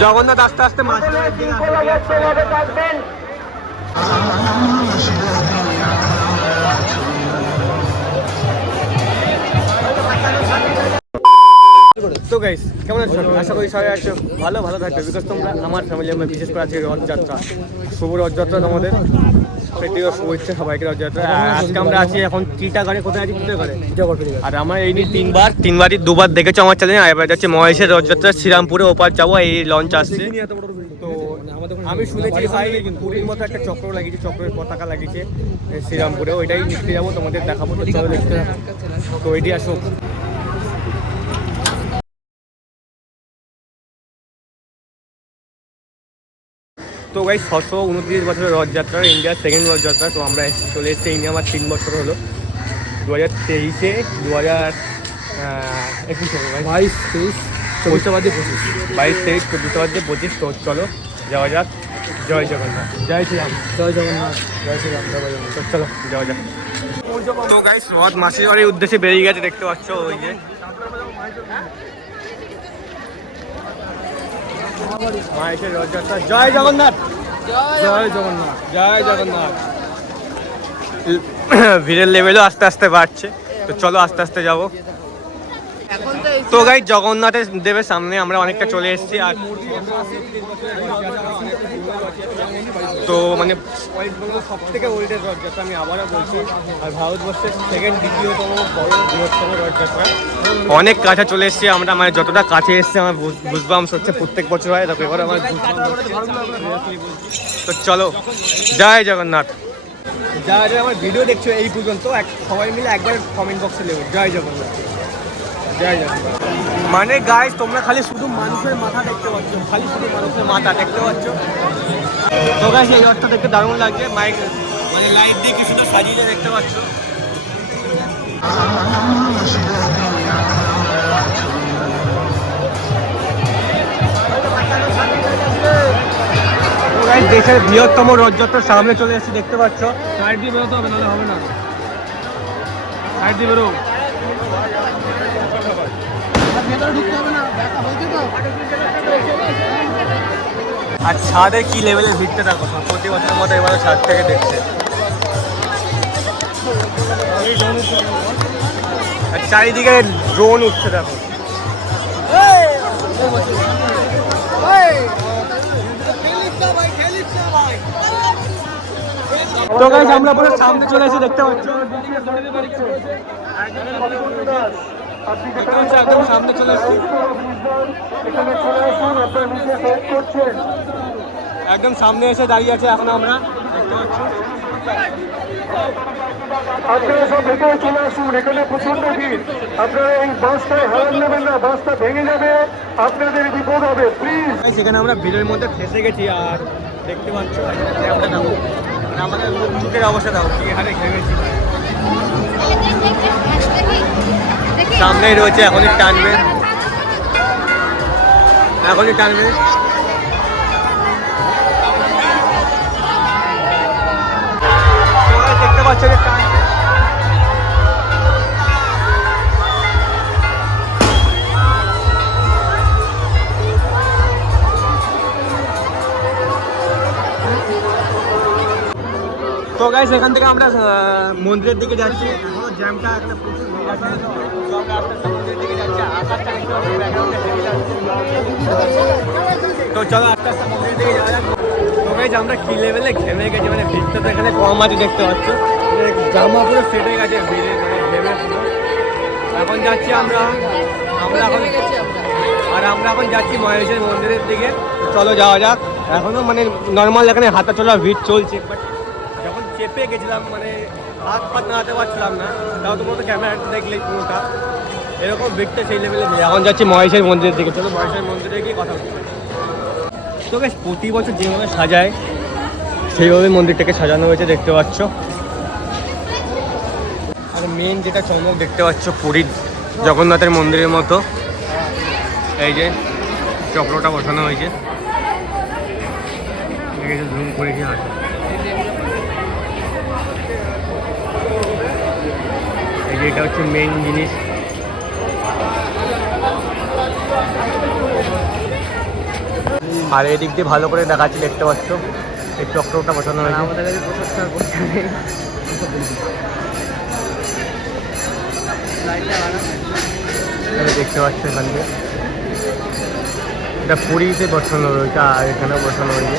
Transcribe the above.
জগন্নাথ আস্তে আস্তে মাছ তো গাইস কেমন আছো? আশা করি সবাই আছো। ভালো ভালো থাকবে। বিকজ তোমরা আমার ফ্যামিলি আমরা বিশেষ করে আজকে রথযাত্রা। শুভ রথযাত্রা তোমাদের। প্রীতীয় শুভেচ্ছা সবাইকে রথযাত্রা। আজকে আমরা আছি এখন চিটাগাড়ে। কোথায় আছি? চিটাগাড়ে। আর আমার এই নিয়ে তিনবার তিনবারই দুবার দেখেছ আমার চ্যানেলে আর এবার যাচ্ছে মহেশের রথযাত্রা শ্রীরামপুরে ওপার যাব। এই লঞ্চ আসছে। তো আমি শুনেছি ভাই পুরীর মতো একটা চক্র লাগিয়েছে চক্রের পতাকা লাগিয়েছে শ্রীরামপুরে। ওইটাই নিতে যাব তোমাদের দেখাবো। তো চলো দেখতে তো এটি আসো তো ভাই ছশো উনত্রিশ বছরের রথযাত্রা ইন্ডিয়ার সেকেন্ড রথযাত্রা তো আমরা চলে এসেছি এই নিয়ে আমার তিন বছর হলো। দু হাজার তেইশে দু হাজার একুশে বাইশ তেইশ চব্বিশটা বাদে পঁচিশ। বাইশ তেইশ চব্বিশে বাজে পঁচিশ তো চলো যাওয়া যাক। জয় জগন্নাথ। জয় শ্রীরাম জয় জগন্নাথ। জয় শ্রীরাম জয় জগন্নাথ। তো চলো যাওয়া যাক। তো গাইস রথ মাসির বাড়ির উদ্দেশ্যে বেরিয়ে গেছে দেখতে পাচ্ছ ওই যে। মায়ের রথযাত্রা জয় জগন্নাথ। জয় জগন্নাথ। জয় জগন্নাথ। ভিড়ের লেভেলও আস্তে আস্তে বাড়ছে। তো চলো আস্তে আস্তে যাব। তো গাই জগন্নাথের দেবের সামনে আমরা অনেকটা চলে এসেছি আর তো মানে সব থেকে ওল্ডের রথযাত্রা আমি আবারও বলছি আর ভারতবর্ষের সেকেন্ড দ্বিতীয়তম বড় বৃহত্তম রথযাত্রা। অনেক কাছে চলে এসেছি আমরা মানে যতটা কাছে এসেছি আমার বুঝ- বুঝবাম হচ্ছে প্রত্যেক বছর হয় তারপর এবার আমার তো চলো জয় জগন্নাথ। যারা যারা আমার ভিডিও দেখছ এই পর্যন্ত এক সবাই মিলে একবার কমেন্ট বক্সে লেবো জয় জয় জগন্নাথ। মানে গাইস তোমরা খালি শুধু মানুষের মাথা দেখতে পাচ্ছ। খালি শুধু মানুষের মাথা দেখতে পাচ্ছ। তো গাইস এই রথটা দেখতে দারুণ লাগছে। মাইক মানে লাইট দিয়ে কি সুন্দর সাজিয়ে দেখতে পাচ্ছ। তো দেশের বৃহত্তম রথযাত্রার সামনে চলে এসেছি, দেখতে পাচ্ছ। সাইড দিয়ে বেরোতে হবে, নাহলে হবে না। সাইড দিয়ে বেরো। আর ছাদে কি লেভেলের ভিড়তে থাকো প্রতি বছরের মতো এবারে ছাদ থেকে দেখছে। আর চারিদিকে ড্রোন উঠছে দেখো। তো আমরা পুরো সামনে চলে এসে দেখতে পাচ্ছ। একদম সামনে চলে এসেছি। একদম সামনে এসে দাঁড়িয়ে আছে এখন আমরা। দেখতে পাচ্ছি। আপনারা সব ভেতরে চলে আসুন এখানে প্রচণ্ড ভিড়। আপনারা এই বাসটায় হারান নেবেন না বাসটা ভেঙে যাবে আপনাদের বিপদ হবে প্লিজ সেখানে আমরা ভিড়ের মধ্যে ফেসে গেছি আর দেখতে পাচ্ছ আমরা মানে আমাদের চোখের অবস্থা দাও কি হারে সামনেই রয়েছে, এখনই টানবে। এখনই টানবে। দেখতে পাচ্ছ যে তো গাইস এখান থেকে আমরা মন্দিরের দিকে যাচ্ছি। এখনও জ্যামটা একটা প্রচুর ভিড় আছে তো আমরা আস্তে আস্তে মন্দিরের দিকে যাচ্ছি। আকাশটা দেখতে ব্যাকগ্রাউন্ডে হেভি লাগছে তো চলো আস্তে আস্তে মন্দিরের দিকে যাওয়া যাক। তো গাইস আমরা কি লেভেলে ঘেমে গেছি? মানে ভিড়টা তো এখানে কম আছে দেখতে পাচ্ছ। মানে জামা পুরো ফেটে গেছে ভিড়ে মানে ঘেমে এখন যাচ্ছি আমরা আমরা এখন আর আমরা এখন যাচ্ছি মহেশের মন্দিরের দিকে। চলো যাওয়া যাক। এখনও মানে নর্মাল এখানে হাঁটা চলা ভিড় চলছে বাট চেপে গেছিলাম মানে হাত ফাত নাড়াতে পারছিলাম না। তাও তোমার তো ক্যামেরাটা দেখলেই পুরোটা। এরকম ভিড়টা সেই লেভেলে এখন যাচ্ছি মহেশের মন্দিরের দিকে চলো। মহেশের মন্দিরে গিয়ে কথা বলছি তো বেশ প্রতি বছর যেভাবে সাজায় সেইভাবে মন্দিরটাকে সাজানো হয়েছে দেখতে পাচ্ছ। আর মেন যেটা চমক দেখতে পাচ্ছ পুরীর জগন্নাথের মন্দিরের মতো। এই যে চক্রটা বসানো হয়েছে। করেছি আর এই যে এটা হচ্ছে মেন জিনিস। আর এদিক দিয়ে ভালো করে দেখাচ্ছি দেখতে পাচ্ছ। এই চক্রটা বসানো হয়েছে। আমাদের কাছে দেখতে পাচ্ছ এখান থেকে এটা পুরীতে বসানো রয়েছে আর এখানেও বসানো হয়েছে